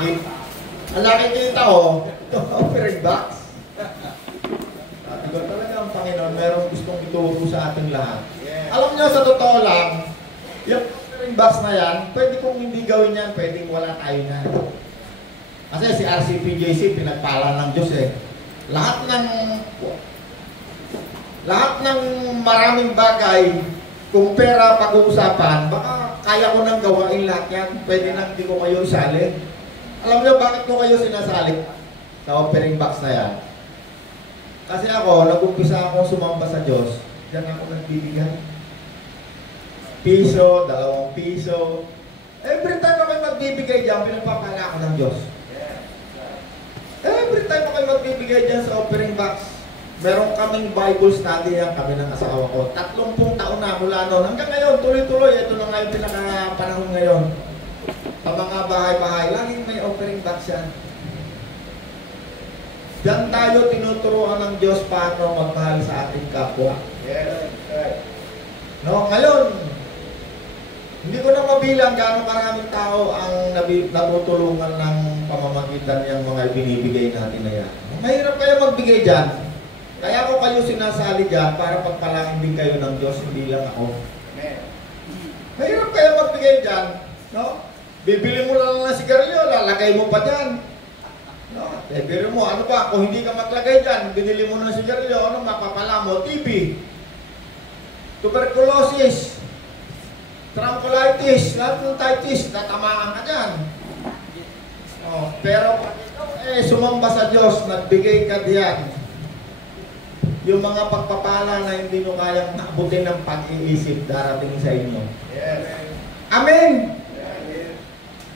Ang nakikita ko, ito, offering box. Diba talaga ang Panginoon, merong gustong ituro sa ating lahat. Alam nyo, sa totoo lang, yung offering box na yan, pwede kong hindi gawin yan, pwedeng wala tayo na. Kasi si RCPJC, pinagpala ng Diyos eh. Lahat ng maraming bagay, kung pera pag-uusapan, baka kaya ko nang gawain lahat yan. Pwede nang hindi ko kayo isali. Alam niyo bakit ko kayo sinasali sa offering box na yan? Kasi ako, nag-umpisa akong sumamba sa Diyos. Diyan ako nagbibigay. Piso, 2 piso. Every time ako magbibigay dyan, pinagpapala ako ng Diyos. Every time ako magbibigay dyan sa offering box, meron kaming Bible study yan kami ng asawa ko. 30 taon na mula noon. Hanggang ngayon, tuloy-tuloy. Ito na nga yung pinaka-panahon ngayon. Sa mga bahay-bahay, laging may offering box yan. Diyan tayo tinuturuan ng Diyos paano magmahal sa ating kapwa. Yes. No, ngayon, hindi ko na mabilang gaano maraming tao ang natutulungan ng pamamagitan ng mga binibigay natin na yan. Mahirap kaya magbigay dyan. Kaya ako kayo sinasali dyan para pagpalain din kayo ng Diyos, hindi lang ako. Mahirap kaya magbigay dyan, no? Bibili mo lang ng sigarilyo, lalagay mo pa dyan. No? Bibili mo, ano ba, kung hindi ka maglagay dyan, binili mo ng sigarilyo, ano mapapala mo? TB, tuberculosis, trachonitis, laryngitis, tatamaan ka dyan. No? Pero pag ikaw sumamba sa Diyos, nagbigay ka diyan, yung mga pagpapala na hindi mo kayang naabutin ng pag-iisip darating sa inyo. Yes. Amen! Yes.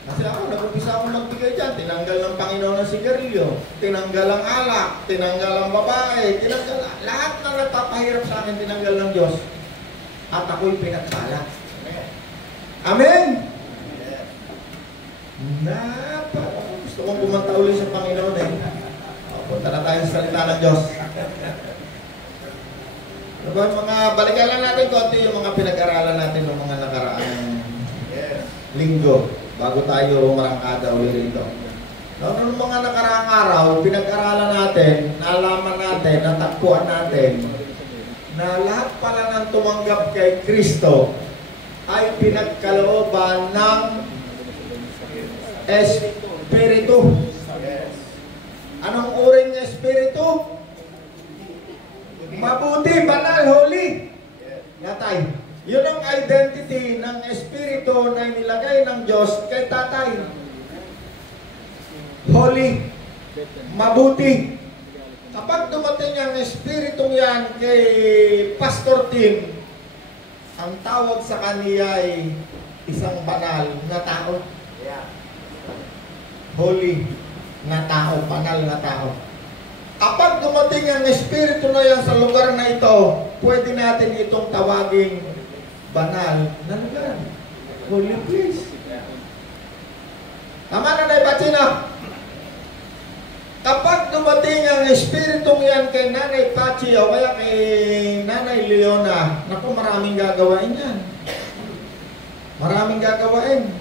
Kasi ako, nag-umpisa akong magbigay dyan. Tinanggal ng Panginoon ng sigarilyo, tinanggal ang alak, tinanggal ang babae, tinanggal lahat na nagpapahirap sa akin, tinanggal ng Diyos. At ako'y pinagpala. Amen! Amen! Yes. Gusto kong kumanta ulit sa Panginoon eh. Punta na tayo sa salita ng Diyos. Mga balikan lang natin konti yung mga pinag-aralan natin ng mga nakaraang linggo bago tayo marangkada ulit rito. Noong mga nakaraang araw, pinag-aralan natin, nalaman natin, natagpuan natin na lahat pala ng tumanggap kay Kristo ay pinagkalooban ng Espiritu. Anong uring Espiritu? Mabuti, banal, holy. Tatay. Yun ang identity ng Espiritu na inilagay ng Diyos kay Tatay. Holy. Mabuti. Kapag dumating ang Espiritong yan kay Pastor Tim, ang tawag sa kaniya ay isang banal na tao. Holy na tao, banal na tao. Kapag dumating ang Espiritu na yan sa lugar na ito, pwede natin itong tawaging banal na lugar. Holy place. Tama na na ibatsina. Kapag dumating ang Espiritong yan kay Nanay Pachi o kaya kay Nanay Leona, naku, maraming gagawain yan. Maraming gagawain.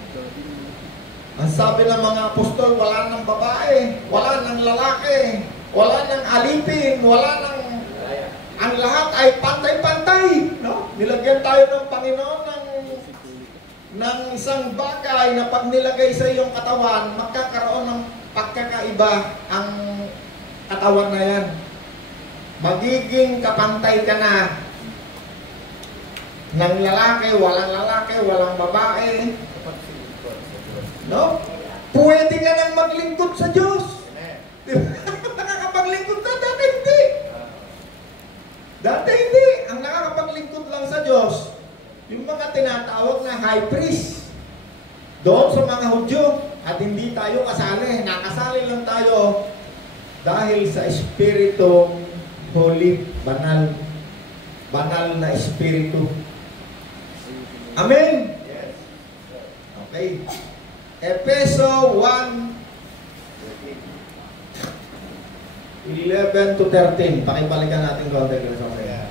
Ang sabi ng mga apostol, wala ng babae, wala ng lalaki, wala ng alipin, wala ng... Ang lahat ay pantay-pantay. No? Nilagyan tayo ng Panginoon ng isang bagay na pag nilagay sa iyong katawan, magkakaroon ng pagkakaiba ang katawan na yan. Magiging kapantay ka na ng lalaki, walang babae. No? Pwede ka nang maglingkod sa Diyos. Nakakapaglingkod na, dati hindi. Dati hindi. Ang nakakapaglingkod lang sa Diyos, yung mga tinatawag na high priest. Doon sa mga Hudyo, at hindi tayo kasali. Nakasali lang tayo dahil sa Espiritu Holy, banal. Banal na Espiritu. Amen? Yes. Okay. Efeso 1:11 to 13. Pakibalikan natin konti sa mga.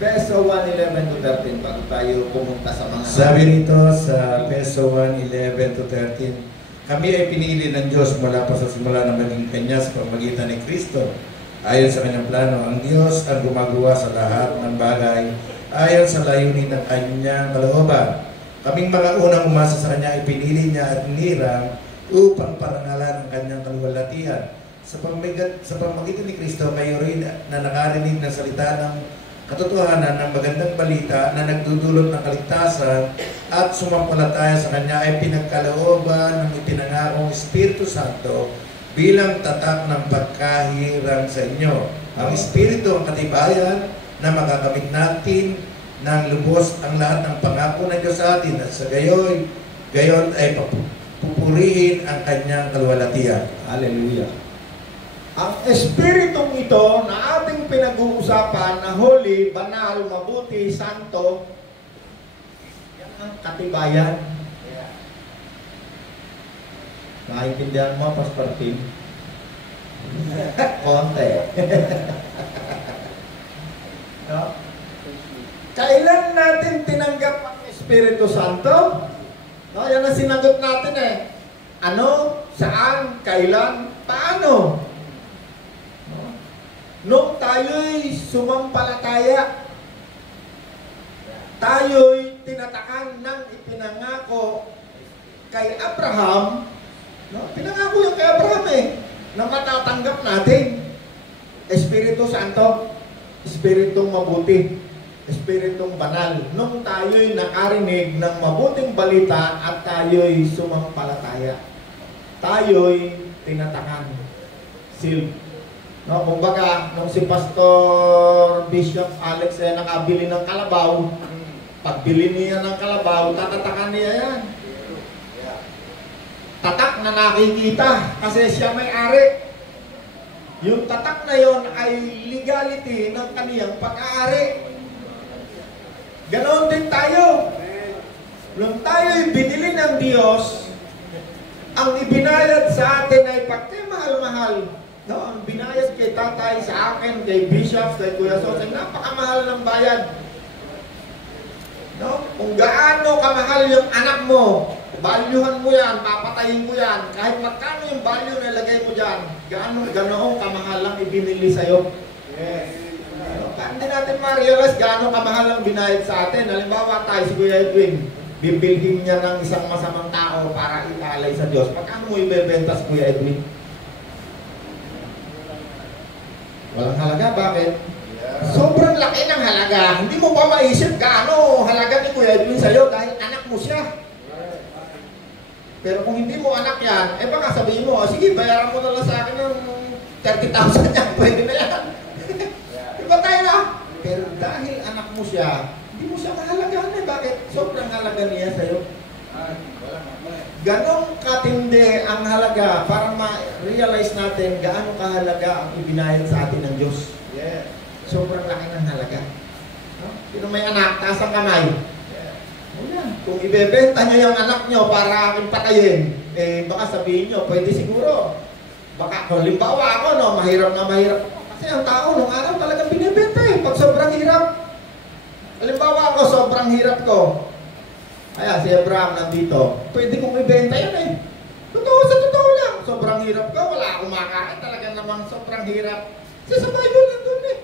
Verso 1:11 to 13 bago tayo pumunta sa mga... Sabi rito sa verso 1:11 to 13, kami ay pinili ng Diyos mula pa sa simula na maging Kanya sa pamamagitan ni Kristo. Ayon sa Kanyang plano, ang Diyos ang gumagawa sa lahat ng bagay ayon sa layunin ng Kanyang kalooban. Kaming mga unang umasa sa Kanya ay pinili Niya at nirang upang parangalan ang Kanyang kaluwalhatian. Sa pamamagitan ni Kristo, kayo rin na nakarinig ng salita ng katotohanan ng magandang balita na nagdudulot ng kaligtasan at sumampalataya sa Kanya ay pinagkalooban ng ipinangakong Espiritu Santo bilang tatak ng pagkahirang sa inyo. Ang Espiritu ang katibayan na makakamit natin ng lubos ang lahat ng pangako ng Diyos sa atin at sa gayon ay pupurihin ang Kanyang kaluwalhatian. Hallelujah. Ang Espiritong ito na ating pinag-uusapan na holy, banal, mabuti, santo, yan ang katibayan. Nakaintindihan mo, Pastor Tim? Konti. No? Kailan natin tinanggap ang Espiritu Santo? No, yan ang sinagot natin eh. Ano, saan, kailan, paano? Nung tayo'y sumampalataya, tayo'y tinatakan ng ipinangako kay Abraham, no? Pinangako yung kay Abraham na matatanggap natin. Espiritu Santo, Espiritong mabuti, Espiritong banal. Nung tayo'y nakarinig ng mabuting balita at tayo'y sumampalataya, tayo'y tinatakan. Sealed. No, kumbaga, nung si Pastor Bishop Alex ay nakabili ng kalabaw, pagbili niya ng kalabaw, tatatakan niya yan. Tatak na nakikita kasi siya may-ari. Yung tatak na yon ay legality ng kaniyang pag-aari. Ganoon din tayo. Nung tayo'y binili ng Diyos, ang ibinayad sa atin ay pagkimahal-mahal. No, ang binayad kay tatay, sa akin, kay Bishop, kay Kuya Sos, ay napakamahal ng bayad. No? Kung gaano kamahal yung anak mo, valuehan mo yan, papatayin mo yan, kahit magkano yung value na ilagay mo dyan, ganoong kamahal lang ibinili sa'yo. Yes. No? Hindi natin ma-realize gaano kamahal ang binayad sa atin. Halimbawa tayo, si Kuya Edwin, bibilhin niya ng isang masamang tao para ialay sa Diyos. Pagkano mo ibebenta si Kuya Edwin? Walang halaga. Bakit? Sobrang laki ng halaga. Hindi mo pa maisip gaano halaga ni Kuya Edwin sa'yo dahil anak mo siya. Pero kung hindi mo anak yan, eh baka sabihin mo, sige, bayaran mo na lang sa akin ng 30,000 yan, pwede na yan. Diba tayo na? Pero dahil anak mo siya, hindi mo siya mahalagaan eh. Bakit? Sobrang halaga niya sa'yo. Ganong katindi ang halaga para ma-realize natin gaano kahalaga ang ibinayad sa atin ng Diyos. Yeah. Sobrang laki ng halaga. No? Sino may anak, taas ang kamay. Yeah. Kung ibebenta nyo yung anak nyo para aking patayin, eh baka sabihin nyo, pwede siguro. Baka, halimbawa ako, no, mahirap na mahirap. Kasi ang tao nung araw talagang binibenta eh, pag sobrang hirap. Halimbawa ako, sobrang hirap ko. Kaya si Abraham nandito, pwede kong ibenta yan eh. Totoo sa totoo lang. Sobrang hirap ko, wala akong makain. Talaga namang sobrang hirap. Kasi sa Bible nandun eh.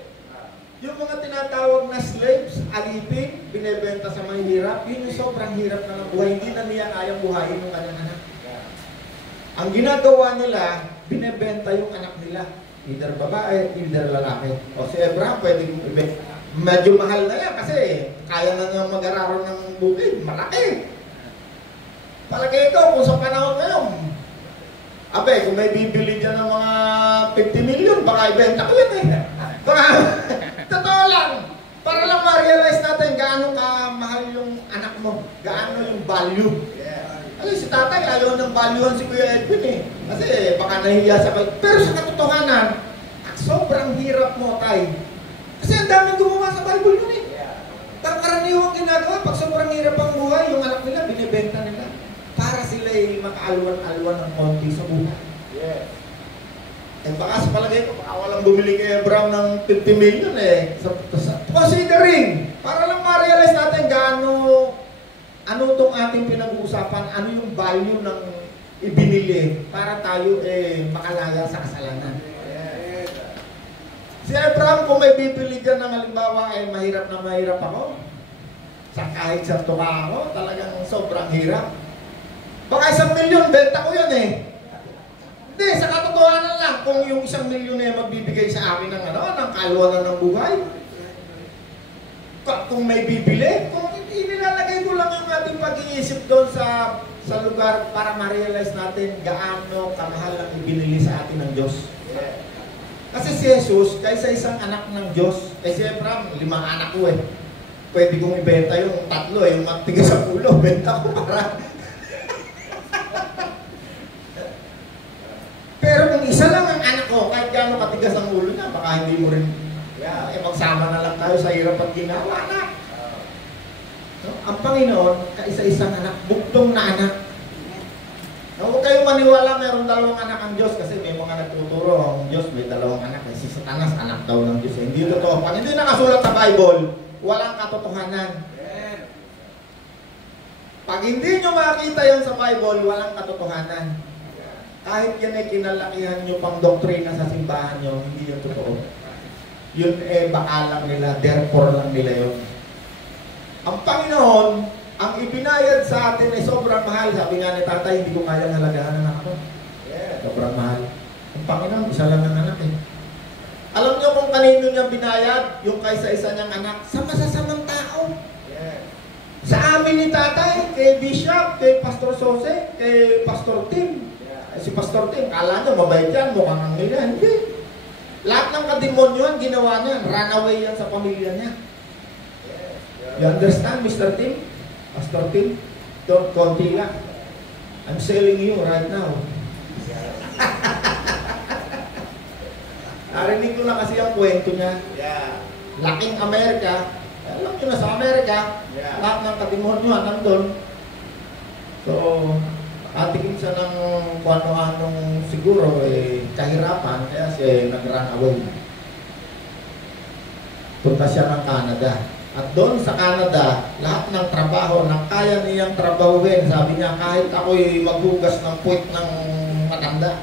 Yung mga tinatawag na slaves, alipin, binibenta sa may hirap, yun yung sobrang hirap na ng buhay. Hindi na niya kayang buhayin ng kanyang anak. Ang ginagawa nila, binibenta yung anak nila. Either babae, either lalaki. O si Abraham, pwede kong ibenta. Medyo mahal na yan kasi kaya na nga mag-araro ng bukid. Malaki. Palagay ko kung sa panahon ngayon, abe, kung may bibili dyan ng mga 50 million, baka ibenta ko yan eh. Baka, totoo lang. Para lang ma-realize natin gaano kamahal yung anak mo. Gaano yung value. Kasi si tatay, ayaw ng valuehan si Kuya Edwin eh. Kasi baka nahiya sa kayo. Pero sa katotohanan, sobrang hirap mo tay. Kasi ang daming gumawa sa Bible nun eh. Pangkaraniwang ginagawa, pag sobrang hirap ang buhay, yung anak nila, binibenta nila. Para sila ay makaalwan-alwan ng konti sa buhay. Yeah. Eh baka sa palagay ko, baka walang bumili kay Abraham ng 50 million eh. considering, para lang ma-realize natin gaano, ano itong ating pinag-uusapan, ano yung value ng ibinili para tayo makalaya sa kasalanan. Si Abraham, kung may bibili dyan ng halimbawa, mahirap na mahirap ako. Kahit sa tuka ako, talagang sobrang hirap. Baka 1 milyon, benta ko yan Hindi, sa katotohanan lang, kung yung 1 milyon na magbibigay sa akin ng kaluwagan ng buhay. Kung may bibili, kung inilalagay ko lang yung ating pag-iisip doon sa lugar para ma-realize natin gaano kamahal ang ibinili sa atin ng Diyos. Kasi si Jesus, kaysa isang anak ng Diyos, si Abraham, 5 anak ko Pwede kong ibenta yung 3 yung magtigas sa ulo, benta ko para. Pero kung isa lang ang anak ko, kahit gaano katigas ang ulo niya, baka hindi mo rin, magsama na lang tayo sa hirap at ginawa na. Ang Panginoon, kaisa-isang anak, bugtong na anak. Huwag kayong maniwala mayroong 2 anak ang Diyos kasi may mga nagtuturo ang Diyos may 2 anak. Si Satanas, anak daw ng Diyos. Hindi totoo. Pag hindi nakasulat sa Bible, walang katotohanan. Pag hindi nyo makita yan sa Bible, walang katotohanan. Kahit yan ay kinalakihan nyo pang doktrina sa simbahan nyo, hindi yun totoo. Yun baka lang nila, therefore lang nila yun. Ang Panginoon, ang ibinayad sa atin ay sobrang mahal. Sabi nga ni tatay, hindi ko kayang halagahan ang anak ko. Sobrang mahal. Ang Panginoon, isa lang ang anak Alam niyo kung kanino niya binayad yung kaysa-isa niyang anak? Sa masasamang tao. Sa amin ni tatay, kay Bishop, kay Pastor Jose, kay Pastor Tim. Si Pastor Tim, kala niyo mabait yan, mukhang ang nila. Hindi. Lahat ng kademonyoan ginawa niya. Runaway yan sa pamilya niya. You understand, Mr. Tim? Pastor Tim? Don't konti lang. I'm selling you right now. Narinig ko na kasi ang kwento niya. Laking Amerika. Alam nyo na sa Amerika, lahat ng kademonyoan nandun. So, atikin siya ng kung ano-anong siguro kahirapan, kaya siya nag-run away. Punta siya ng Canada. At doon sa Canada, lahat ng trabaho na kaya niyang trabahuin, sabi niya, kahit ako'y maghugas ng puwit ng matanda,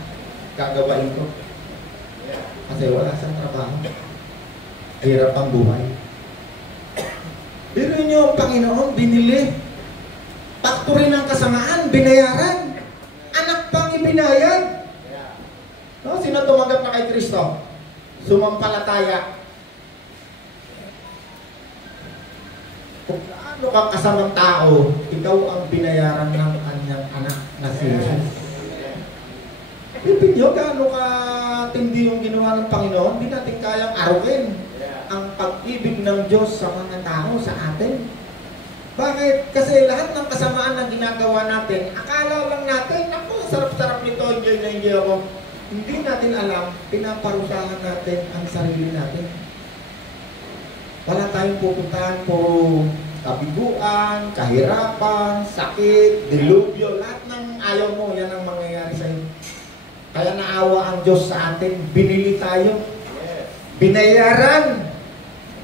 gagawain ko. Kasi wala siyang trabaho. Hirap ang buhay. Pero niyo ang Panginoon, binili. Factory ng kasamaan, binayaran. Anak pang ibinayad. No? Sino tumanggap na kay Kristo? Sumampalataya. Kung ano ka kasamang tao, ikaw ang binayaran ng kanyang anak na si Jesus. Pipin nyo, gaano katindi yung ginawa ng Panginoon, hindi natin kayang aruin ang pag-ibig ng Diyos sa mga tao, sa atin. Bakit? Kasi lahat ng kasamaan na ginagawa natin, akala lang natin, ako, sarap-sarap nito, enjoy na enjoy ako. Hindi natin alam, pinaparusahan natin ang sarili natin. Wala tayong pupuntahan, puro kabiguan, kahirapan, sakit, dilubyo, lahat ng ayaw mo, yan ang mangyayari sa'yo. Kaya naawa ang Diyos sa atin, binili tayo, binayaran.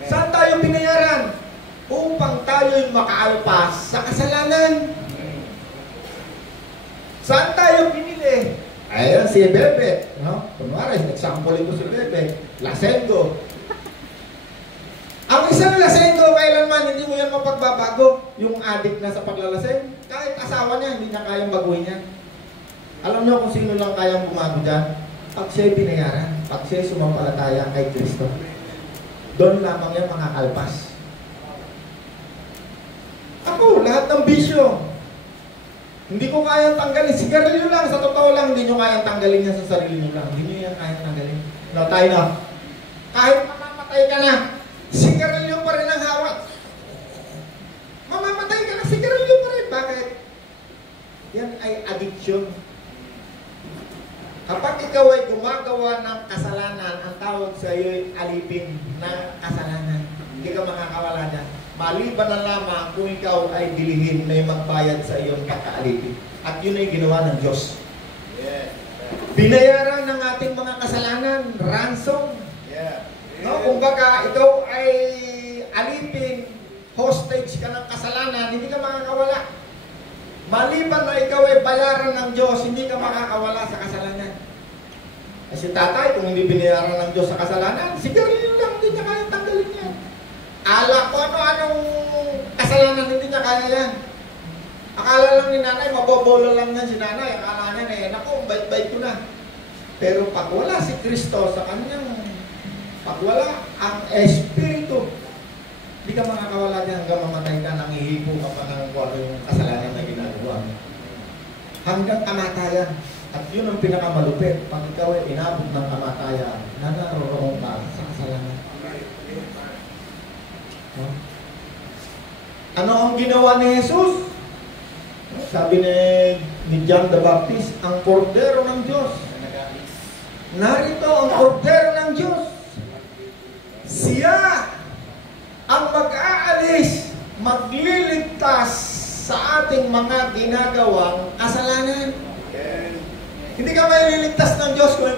Saan tayo binayaran? Upang tayo'y makaalpas sa kasalanan. Saan tayo binili? Ayan si Bebe, no? Kunwari, example ko si Bebe, lasenggo. Ang isang lasenggo, kailanman, hindi mo yan mapagbabago. Yung addict na sa paglalaseng, kahit asawa niya, hindi niya kayang baguhin yan. Alam niyo kung sino lang kayang bumago dyan? Pag siya'y binayaran, pag siya'y sumampalataya kay Kristo. Doon lamang yan makakalpas. Ako, lahat ng bisyo, hindi ko kayang tanggalin. Sigarilyo lang, sa totoo lang, hindi nyo kayang tanggalin yan sa sarili nyo lang. Hindi nyo yan kayang tanggalin. No, tayo na. Kahit mamamatay ka na, sigarilyo pa rin ang hawak. Mamamatay ka na, sigarilyo pa rin. Bakit? Yan ay addiction. Kapag ikaw ay gumagawa ng kasalanan, ang tawag sa iyo ay alipin ng kasalanan. Hindi ka makakawala dyan. Maliban na lamang kung ikaw ay bilihin na magbayad sa iyong kakaalipin. At yun ay ginawa ng Diyos. Binayaran ng ating mga kasalanan, ransom. No? Kung baka ikaw ay Maliban na ikaw ay bayaran ng Diyos, hindi ka makakawala sa kasalanan. Kasi tatay, kung hindi binayaran ng Diyos sa kasalanan, sigarilyo lang, hindi niya kaya tanggalin yan. Alak ko ano-anong kasalanan, hindi niya kaya yan. Akala lang ni nanay, mabobolo lang yan si nanay. Akala niya, naku, bait-bait ko na. Pero pag wala si Kristo sa kanyang, pag wala ang Espiritu, hindi ka makakawala niya hanggang mamatay ka, nangihipo ka pa ng kung ano yung kasalanan na ginagawa mo. Hanggang kamatayan. At yun ang pinakamalupit. Pag ikaw ay inabot ng kamatayan, naroon ka sa kasalanan. Ano ang ginawa ni Jesus? Sabi ni John the Baptist, ang kordero ng Diyos. Narito ang kordero ng Diyos. Siya ang mag-aalis, magliligtas sa ating mga ginagawang kasalanan. Hindi ka maililigtas ng Diyos kung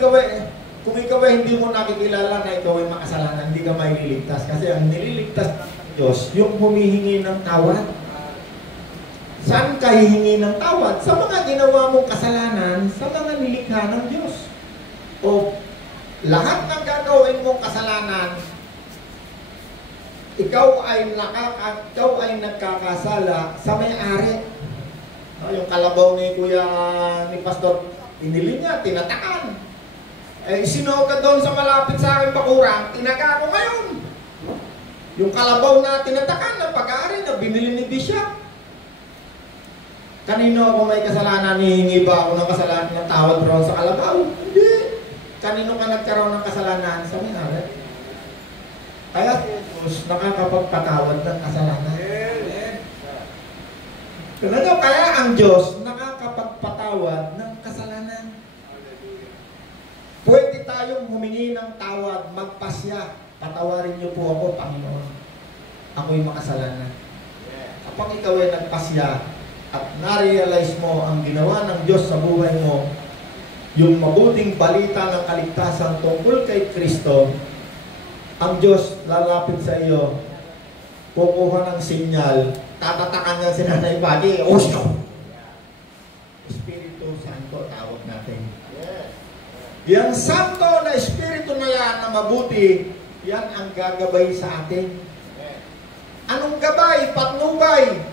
ikaw ay hindi mo nakikilala na ikaw ay makasalanan, hindi ka maililigtas. Kasi ang nililigtas ng Diyos, yung humihingi ng tawad. Saan ka hihingi ng tawad? Sa mga ginawa mong kasalanan, sa mga nilikha ng Diyos. O lahat ng gagawin mong kasalanan, ikaw ay nagkakasala sa may-ari. Yung kalabaw ni Kuya, ni Pastor, inili niya, tinatakan. Isinuog ka doon sa malapit sa akin bakurang, tinaga ko ngayon. Yung kalabaw na tinatakan ng pag-aari na binili ni Bishop. Kanino ako may kasalanan? Hihingi ba ako ng kasalanan ng tawad roon sa kalabaw? Hindi. Kanino ka nagkaroon ng kasalanan? Sa may-ari. Kaya Jesus nakakapagpatawad ng kasalanan. Kaya ang Diyos nakakapagpatawad ng kasalanan. Pwede tayong humingi ng tawad, magpasya. Patawarin niyo po ako, Panginoon. Ako'y makasalanan. Kapag ikaw ay nagpasya at na-realize mo ang ginawa ng Diyos sa buhay mo, yung mabuting balita ng kaligtasan tungkol kay Kristo, ang Diyos lalapit sa iyo, kukuha ng sinyal, tatatakan niya si Nanay Pagi, Osyo! Espiritu Santo, tawag natin. Yang Santo na Espiritu na yan na mabuti, yan ang gagabay sa atin. Anong gabay? Patnubay.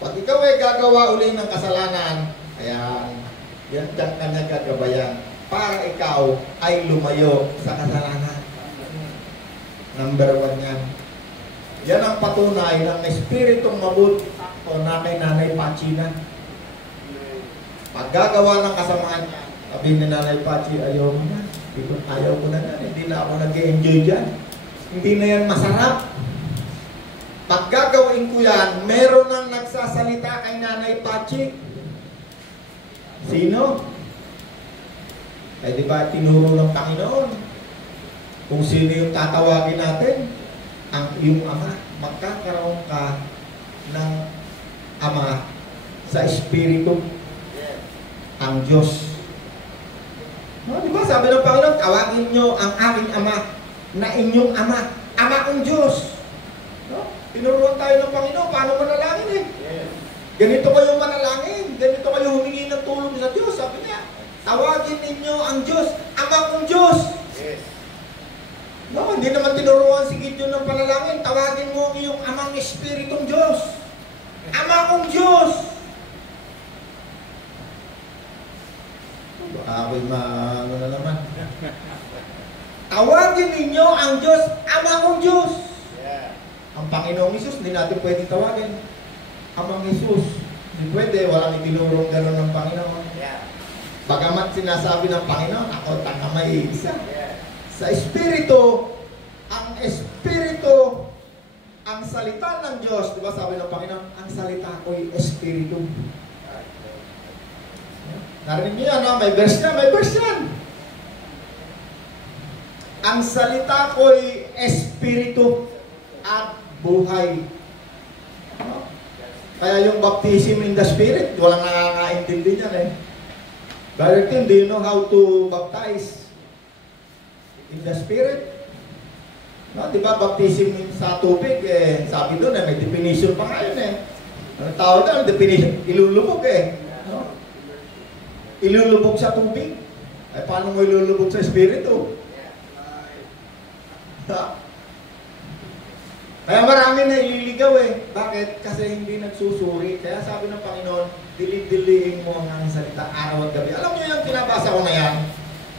Pag ikaw ay gagawa uli ng kasalanan, ayan, yan dyan ka na gagabayan para ikaw ay lumayo sa kasalanan. Number 1 yan. Yan ang patunay ng Espiritong mabuti o na kay Nanay Pachi na. Pag gagawa ng kasamaan niya, sabi ni Nanay Pachi, ayaw ko na yan. Hindi na ako nag-enjoy dyan. Hindi na yan masarap. Pag gagawin ko yan, meron nang nagsasalita kay Nanay Pachi. Sino? Ay di ba tinuro ng Panginoon? Kung sino yung tatawagin natin, ang iyong ama, magkakaroon ka ng ama sa Espiritu, ang Diyos. No, di ba? Sabi ng Panginoon, tawagin nyo ang aking ama na inyong ama, ama kong Diyos. No? Tinuruan tayo ng Panginoon, paano manalangin eh? Ganito kayo manalangin, ganito kayo humingi ng tulong sa Diyos. Sabi niya, tawagin ninyo ang Diyos, ama kong Diyos. No, hindi naman tinuruan si Gideon ng panalangin. Tawagin mo ang iyong amang Espiritong Diyos. Ama kong Diyos. Baka ako'y ano na naman. Tawagin ninyo ang Diyos, Ama kong Diyos. Ang Panginoong Isus, hindi natin pwede tawagin. Amang Isus. Hindi pwede, walang itinurong gano'n ng Panginoon. Bagamat sinasabi ng Panginoon, ako taka may isa. Sa Espiritu, ang Espiritu, ang salita ng Diyos, di ba sabi ng Panginoon, ang salita ko'y Espiritu. Narinig niyo yan, no? May verse na, may verse yan. Ang salita ko'y Espiritu at buhay. No? Kaya yung baptism in the Spirit, walang nakakaintindi niyan eh. Brother Tim, do you know how to baptize in the Spirit? No, di ba baptism sa tubig, eh, sabi doon, may definition pa nga yun eh. Ano tawag doon? Definition, ilulubog eh. No? Ilulubog sa tubig. Ay, paano mo ilulubog sa Espiritu? Kaya marami na ililigaw eh. Bakit? Kasi hindi nagsusuri. Kaya sabi ng Panginoon, dilid-dilihin mo ang aking salita araw at gabi. Alam niyo yung pinabasa ko na yan?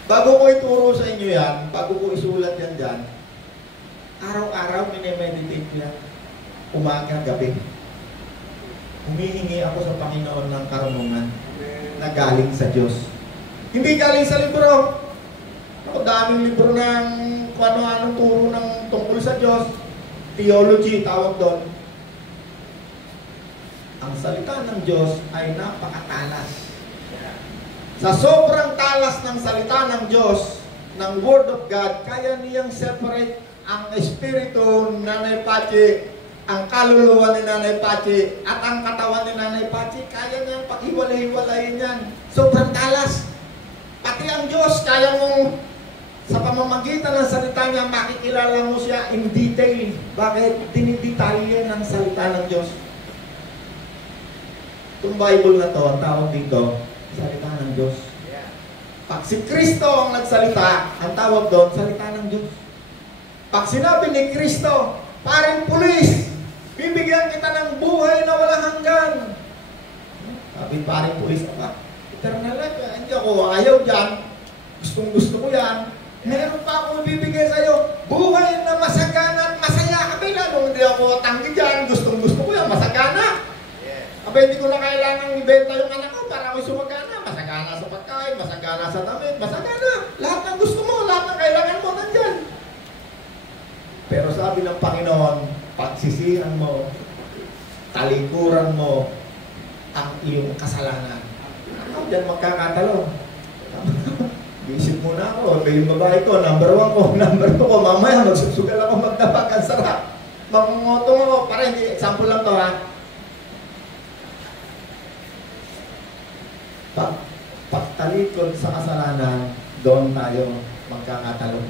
Bago ko ituro sa inyo yan, bago ko isulat yan dyan, araw-araw minemeditate ko yan. Umaga, gabi. Humihingi ako sa Panginoon ng karunungan na galing sa Diyos. Hindi galing sa libro. Ako, daming libro ng kung ano-anong turo ng tungkol sa Diyos. Theology, tawag doon. Ang salita ng Diyos ay napakatalas. Sa sobrang talas ng salita ng Diyos, ng Word of God, kaya niyang separate ang Espiritu ni Nanay Pachi, ang kaluluwa ni Nanay Pachi, at ang katawan ni Nanay Pachi, kaya niyang paghiwalay-hiwalayin yan. Sobrang talas. Pati ang Diyos, kaya mong sa pamamagitan ng salita niya, makikilala mo siya in detail. Bakit? Dinidetalye ng salita ng Diyos. Itong Bible na to, ang tawag dito, salita ng Diyos. Pag si Kristo ang nagsalita, ang tawag doon, salita ng Diyos. Pag sinabi ni Kristo, paring pulis, bibigyan kita ng buhay na walang hanggan. Sabi, paring pulis, eternal life, hindi ako ayaw dyan. Gustong-gusto ko yan. Meron pa akong bibigay sa'yo, buhay na masagana at masaya. Abay, lalong hindi ako tanggi dyan. Gustong-gusto ko yan, masagana. Abay, hindi ko na kailangang ibenta yung anak ko para ako'y sumagana. Masagana sa pagkain, masagana sa damit, masagana. Lahat ng gusto mo, lahat ng kailangan mo, nandyan. Pero sabi ng Panginoon, pagsisihan mo, talikuran mo ang iyong kasalanan. Ako dyan magkakatalo. Isip muna ako, yung babae ko, number 1 ko, number 2 ko, mamaya magsusugal ako magdapag, ang sarap. Mangungotong ako, para hindi, example lang to ha. Pagtalikod sa kasalanan, doon tayo magkakatalo.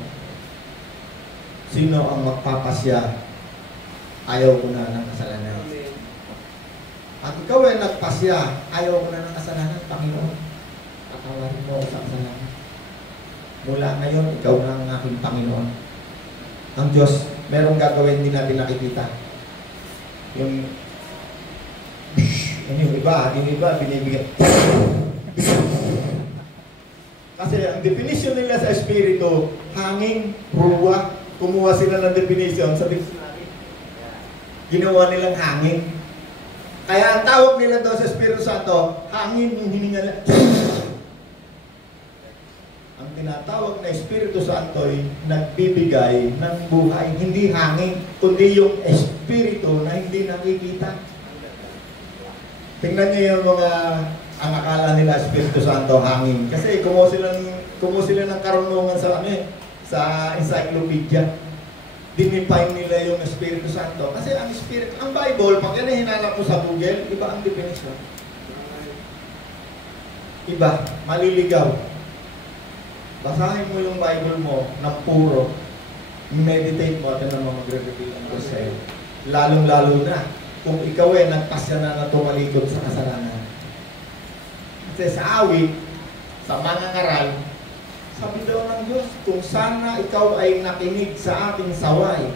Sino ang magpapasya? Ayaw ko na ng kasalanan. At ikaw ay nagpasya, ayaw ko na ng kasalanan, Panginoon. Patawarin mo sa kasalanan. Mula ngayon, ikaw na ang aking Panginoon. Ang Diyos, merong gagawin din natin nakikita. Yung iba, binibigyan. Kasi ang definition nila sa Espiritu, hangin, ruwa, kumuha sila ng definition sa dictionary. Ginawa nilang hangin. Kaya ang tawag nila doon sa Espiritu Santo, hangin yung hininga nila. Ang tinatawag na Espiritu Santo ay nagbibigay ng buhay, hindi hangin, kundi yung Espiritu na hindi nakikita. Tingnan niyo yung mga ang akala nila Espiritu Santo hangin. Kasi kumuha sila ng karunungan sa encyclopedia. Dinefine nila yung Espiritu Santo. Kasi ang Espiritu, ang Bible, pag yan hinanap mo sa Google, iba ang definition. Iba, maliligaw. Basahin mo yung Bible mo ng puro. Meditate mo at yan ang magre-reveal ang Diyos sa'yo. Lalong-lalo na kung ikaw ay nagpasya na tumalikod sa kasalanan. Kasi sa awit, sa mga ngaral, sabi daw ng Diyos, kung sana ikaw ay nakinig sa aking saway,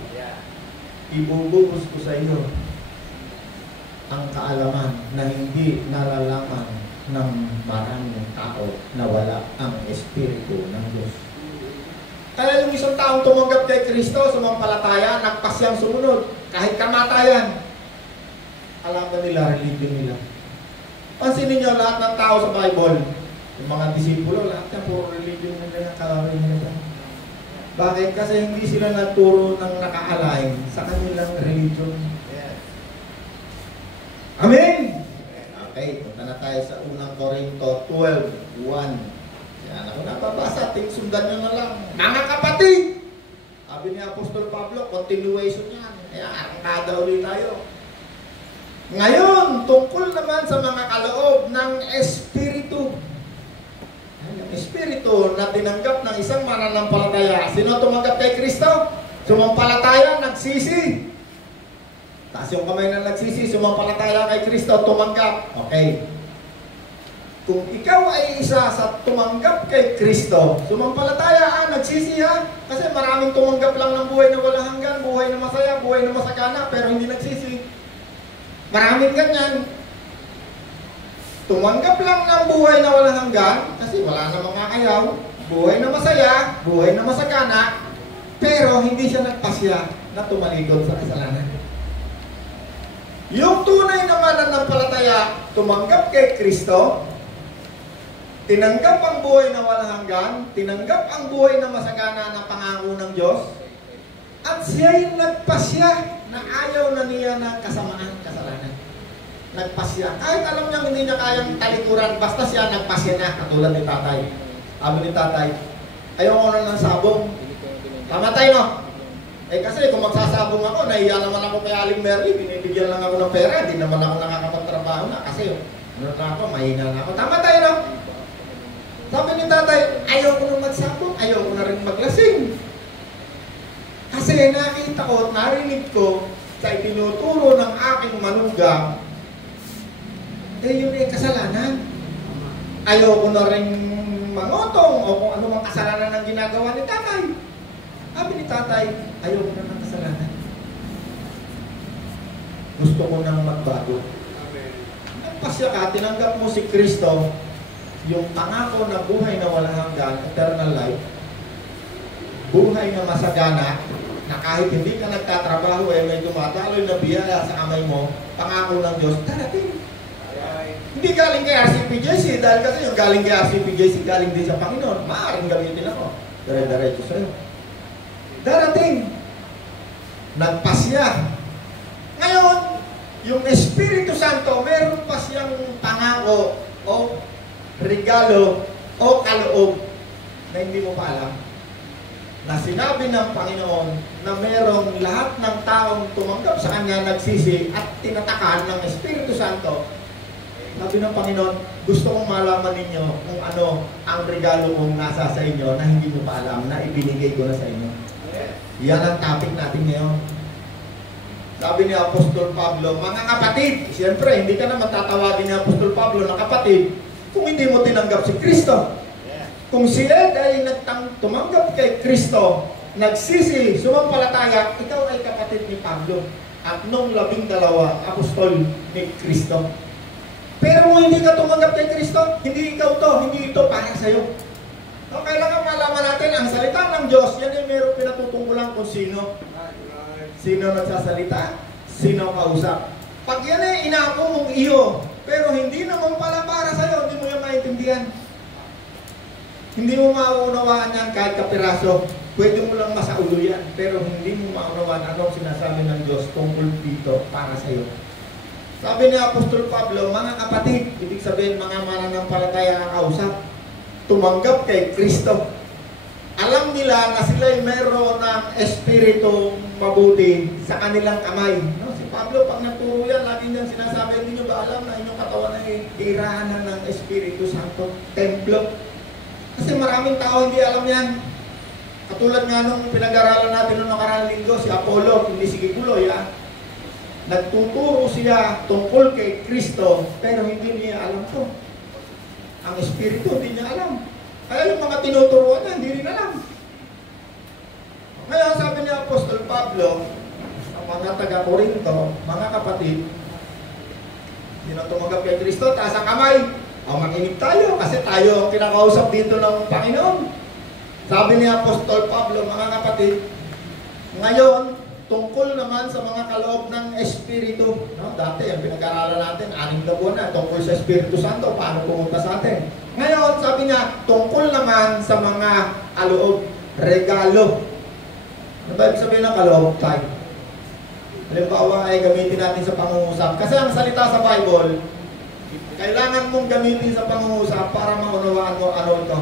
ibubugos ko sa iyo ang kaalaman na hindi nalalaman ng maraming tao na wala ang Espiritu ng Diyos. Kaya yung isang taong tumanggap kay Kristo, sumampalataya, nagpasyang sumunod, kahit kamatayan, alam na nila, religion nila. Pansinin nyo, lahat ng tao sa Bible, yung mga disipulo, lahat na puro religion nila, kalawin nila. Bakit? Kasi hindi sila nagturo ng naka-align sa kanilang religion. Amen! Okay, punta na tayo sa unang Korinto 12:1. Yan ako nababasa, sundan nyo na lang. Mga kapatid! Sabi ni Apostol Pablo, continuation yan. Kaya arangkada ulit tayo. Ngayon, tungkol naman sa mga kaloob ng Espiritu. Ang Espiritu na tinanggap ng isang mananampalataya. Sino tumanggap kay Kristo? Sumampalataya, nagsisi. Taas yung kamay na nagsisi, sumampalataya kay Kristo, tumanggap. Okay. Kung ikaw ay isa sa tumanggap kay Kristo, sumampalataya, nagsisi ha, kasi maraming tumanggap lang ng buhay na walang hanggan, buhay na masaya, buhay na masagana, pero hindi nagsisi. Maraming ganyan. Tumanggap lang ng buhay na walang hanggan, kasi wala namang kakayaw, buhay na masaya, buhay na masagana, pero hindi siya nagpasya na tumalikod sa kasalanan. Yung tunay na mananampalataya, tumanggap kay Kristo, tinanggap ang buhay na walang hanggan, tinanggap ang buhay na masagana na pangako ng Diyos, at siya'y nagpasya na ayaw na niya ng kasamaan, kasalanan. Nagpasya. Kahit alam niya hindi niya kayang talikuran, basta siya nagpasya na, katulad ni tatay. Sabi ni tatay, ayaw ko na ng sabong. Tamatay no? Eh kasi kung magsasabong ako, nahiya naman ako kay Aling Mary, binibigyan lang ako ng pera, hindi naman ako nakakapagtrabaho na kasi ano na ako, mahina na ako. Tamatay no? Sabi ni tatay, ayaw ko na magsabong, ayaw ko na rin maglasing. Kasi nakita ko at narinig ko sa itinuturo ng aking manugang, eh yun ay kasalanan. Ayaw ko na rin mangotong o kung ano mang kasalanan ang ginagawa ni tatay. Sabi ni tatay, ayaw ko na ng kasalanan. Gusto ko nang magbago. Nagpasya ka, tinanggap mo si Kristo, yung pangako na buhay na walang hanggan, eternal life, buhay na masagana, na kahit hindi ka nagtatrabaho, eh may dumadaloy na biyaya sa kamay mo, pangako ng Diyos, darating. Hindi galing kay RCPJC, dahil kasi yung galing kay RCPJC, galing din sa Panginoon, maaaring gamitin ako. Dire-diretso sa'yo. Darating. Nagpasya. Ngayon, yung Espiritu Santo, meron pa siyang pangako o regalo o kaloob na hindi mo pa alam. Na sinabi ng Panginoon na merong lahat ng taong tumanggap sa Kanya, nagsisi at tinatakan ng Espiritu Santo. Sabi ng Panginoon, gusto kong malaman ninyo kung ano ang regalo kong nasa sa inyo na hindi mo pa alam, na ibinigay ko na sa inyo. Yan ang topic natin ngayon. Sabi ni Apostol Pablo, mga kapatid, siyempre, hindi ka na matatawagin ni Apostol Pablo na kapatid kung hindi mo tinanggap si Kristo. Kung si Ed ay tumanggap kay Kristo, nagsisi, sumampalataya, ikaw ay kapatid ni Pablo at nung 12 apostol ni Kristo. Pero kung hindi ka tumanggap kay Kristo, hindi ikaw to, hindi ito para sa'yo. So, kailangan malaman natin, ang salita ng Diyos, yan ay meron pinatutungkulan kung sino. Sino nagsasalita, sino kausap. Pag yan ay inaako mong iyo, pero hindi naman pala para sa'yo, hindi mo yan maintindihan. Hindi mo mauunawaan yan kahit kapiraso. Pwede mo lang masaulo yan, pero hindi mo maunawaan anong sinasabi ng Diyos tungkol dito para sa'yo. Sabi ni Apostol Pablo, mga kapatid, ibig sabihin mga mananampalataya na kausap, tumanggap kay Kristo. Alam nila na sila'y mayroon ng espiritu mabuti sa kanilang kamay. No? Si Pablo, pag nagturo yan, lagi niyang sinasabi, hindi nyo ba alam na inyong katawan ay tirahanan ng Espiritu Santo, templo? Kasi maraming tao hindi alam yan. Katulad nga nung pinag-aralan natin noong nakaraang linggo, si Apollo, hindi si Kikuloy, nagtuturo siya tungkol kay Kristo, pero hindi niya alam to. Ang Espiritu, hindi niya alam. Kaya yung mga tinuturuan niya, hindi rin alam. Ngayon, sabi ni Apostol Pablo, ang mga taga-Corinto, mga kapatid, sino tumanggap kay Kristo, taas ang kamay. Makinig tayo, kasi tayo ang kinakausap dito ng Panginoon. Sabi ni Apostol Pablo, mga kapatid, ngayon, tungkol naman sa mga kaloob ng Espiritu. No? Dati, ang pinag-aralan natin, 6 na buwan na, tungkol sa Espiritu Santo, paano pumunta sa atin. Ngayon, sabi niya, tungkol naman sa mga kaloob, regalo. Ano ba ibig sabihin ng kaloob? Tayo. Halimbawa ay gamitin natin sa pangungusap. Kasi ang salita sa Bible, kailangan mong gamitin sa pangungusap para maunawaan mo ano ito.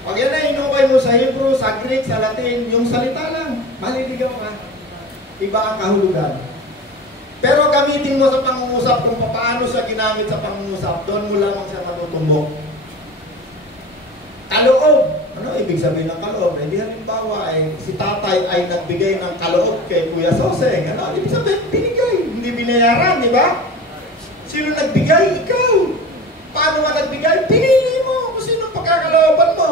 Pag yan ay inukay mo sa Hebrew, sa Greek, sa Latin, yung salita lang, maliligaw ka. Iba ang kahulugan. Pero gamitin mo sa pangungusap kung paano siya ginamit sa pangungusap, doon mo lamang siya matutumbok. Kaloob. Ano ibig sabihin ng kaloob? Hindi halimbawa ay si tatay ay nagbigay ng kaloob kay Kuya Soseng. Ano ibig sabihin? Binigay. binayaran, di ba? Sino nagbigay? Ikaw. Paano ka nagbigay? Pinili mo kung sino pagkakalooban mo.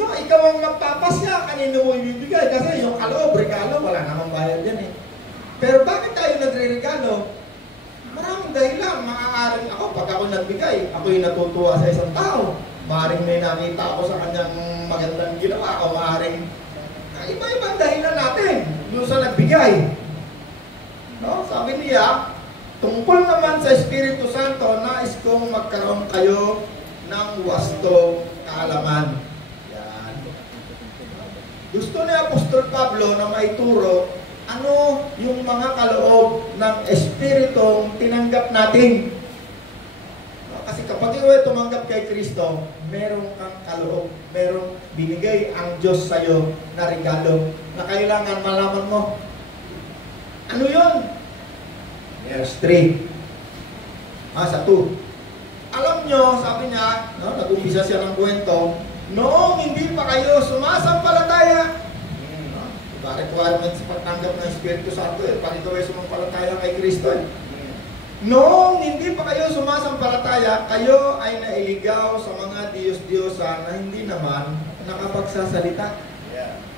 No, ikaw ang magpapasya, kanino mo ibibigay? Kasi yung kaloob, regalo, wala namang bayad yan eh. Pero bakit tayo nagre-regalo? Maraming dahilan. Maaaring ako, pag ako nagbigay, ako yung natutuwa sa isang tao. Maaaring may nakita ako sa kanyang magandang ginawa, o maaaring iba-ibang dahilan natin doon sa nagbigay. No? Sabi niya, tungkol naman sa Espiritu Santo, nais kong magkaroon kayo ng wastong kaalaman. Yan. Gusto ni Apostol Pablo na maituro ano yung mga kaloob ng Espiritong tinanggap natin. No? Kasi kapag ikaw ay tumanggap kay Kristo, meron kang kaloob, merong binigay ang Diyos sa'yo na regalo na kailangan malaman mo. Ano yun? Verse 3. Sa 2. Alam nyo, sabi niya, no, nag-umpisa siya ng kwento, noong hindi pa kayo sumasampalataya. No? Diba, requirement sa pagtanggap ng Espiritu Santo, pag ikaw ay sumampalataya kay Kristo. Noong hindi pa kayo sumasampalataya, kayo ay nailigaw sa mga Diyos-Diyosa na hindi naman nakapagsasalita.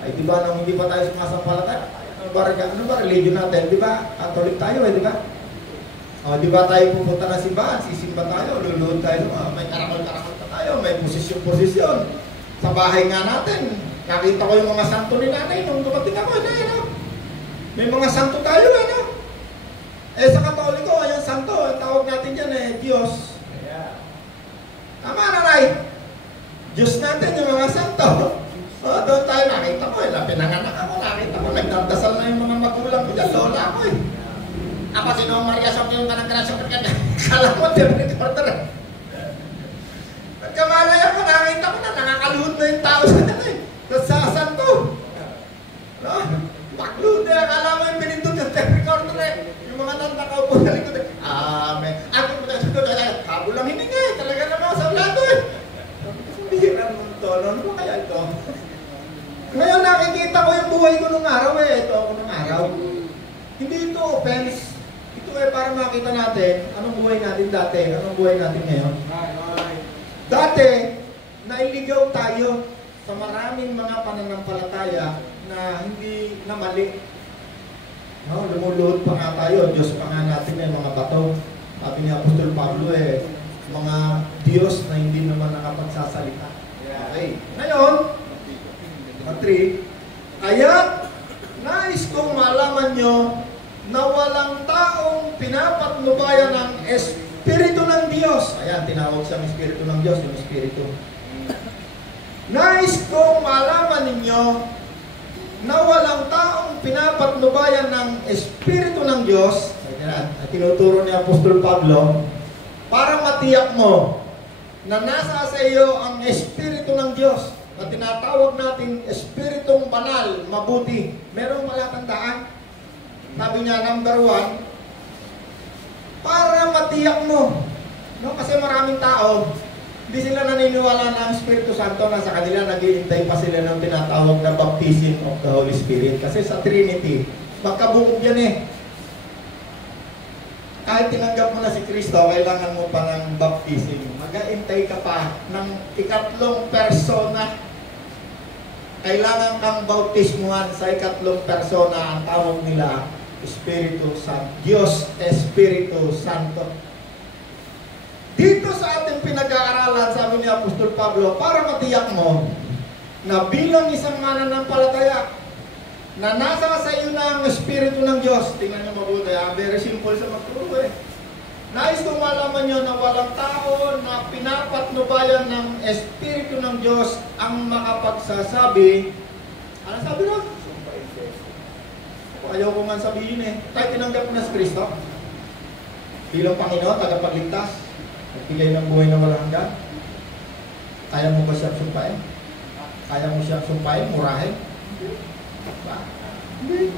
Ay, di ba, nung hindi pa tayo sumasampalataya, ano ba religion natin? Di ba? Catholic tayo di ba? O, di ba tayo pupunta ng simbahan? Sisimba tayo, luluhod tayo, may karakol-karakol pa tayo, may posisyon-posisyon. Sa bahay nga natin, nakita ko yung mga santo ni nanay nung dumating ako, may mga santo tayo, sa Katoliko, yung santo, ang tawag natin dyan Diyos. Tama na, Nay? Diyos natin yung mga santo. Doon tayo, nakita ko pinanganak ako, nakita ko, nagdadasal na yung mga magulang ko dyan, lola ko Ako si Noong Maria sa yung kanang grasya ko kanya. Kala mo, recorder. Nagkamalay ako, nakita ko na, nakakaluhod na yung tao sa kanay. Tapos sasan ko. No? Pakluhod na, akala mo yung pinindot yung recorder Yung mga nandakaw po sa likod Amen. Ako po na sa kabo lang hininga talaga naman sa lato Bihiran mo ito, ano ba kaya ito? Ngayon nakikita ko yung buhay ko nung araw ito ako nung araw. Hindi ito offense. Ito para makita natin anong buhay natin dati, anong buhay natin ngayon. Dati, nailigaw tayo sa maraming mga pananampalataya na hindi na mali. No, lumuluhod pa nga tayo, Diyos pa nga natin yung mga bato. Sabi ni Apostol Pablo mga Diyos na hindi naman nakapagsasalita. Okay. Ngayon, 3, kaya't nais kong malaman nyo na walang taong pinapatnubayan ng Espiritu ng Diyos. Ayan, tinawag siyang Espiritu ng Diyos, yung Espiritu. Nais kong malaman ninyo na walang taong pinapatnubayan ng Espiritu ng Diyos. Tinuturo ni Apostol Pablo para matiyak mo na nasa sa iyo ang Espiritu ng Diyos na tinatawag natin Espiritong Banal, mabuti. Merong palatandaan. Sabi niya, number 1, para matiyak mo. No? Kasi maraming tao, hindi sila naniniwala na ang Espiritu Santo na sa kanila, nag-iintay pa sila ng tinatawag na baptism of the Holy Spirit. Kasi sa Trinity, magkabukod yan Kahit tinanggap mo na si Kristo, kailangan mo pa ng baptism. Mag-aintay ka pa ng ikatlong persona. Kailangan kang bautismuhan sa ikatlong persona. Ang tawag nila, Espiritu Santo. Diyos Espiritu Santo. Dito sa ating pinag-aaralan, sabi ni Apostol Pablo, para matiyak mo na bilang isang mananampalataya, na nasa sa iyo na ang Espiritu ng Diyos. Tingnan nyo mabuti, very simple sa magturo Nais kong malaman nyo na walang tao na pinapatnubayan ng Espiritu ng Diyos ang makapagsasabi. Ano sabi nun? Ayaw ko nga sabihin Tayo tinanggap mo na si Kristo bilang Panginoon, tagapagligtas, nagbigay ng buhay na walang hanggan. Kaya mo ba siyang sumpain? Kaya mo siyang sumpain, murahin? Hindi.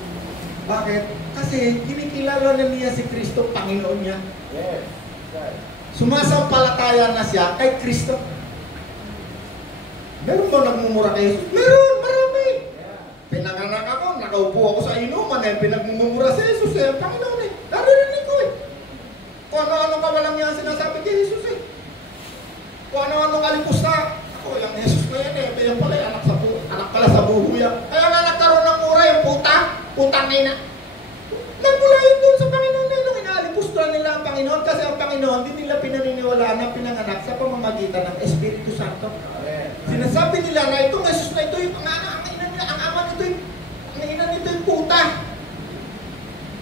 Bakit? Kasi kinikilala na niya si Kristo, Panginoon niya. Yes. Sumasampalataya na siya kay Kristo. Meron ba nagmumura kay Jesus? Meron, marami. Pinanganak ako, nakaupo ako sa inuman pinagmumura si Jesus Panginoon Naririnig ko eh. Kung ano-ano ka walang yan sinasabi kay Jesus eh. Kung ano-ano kalipusta. Ako, yung Jesus na yan eh. Yan pala, anak pala sa buho yan. Kaya nga nagkaroon ng mura yung putang ina. Nagmula yun doon sa Panginoon na nung inalipustuhan nila ang Panginoon kasi ang Panginoon hindi nila pinaniniwalaan na pinanganak sa pamamagitan ng Espiritu Santo. Sinasabi nila na itong Jesus na ito yung ang ama nito ang ina nito yung puta.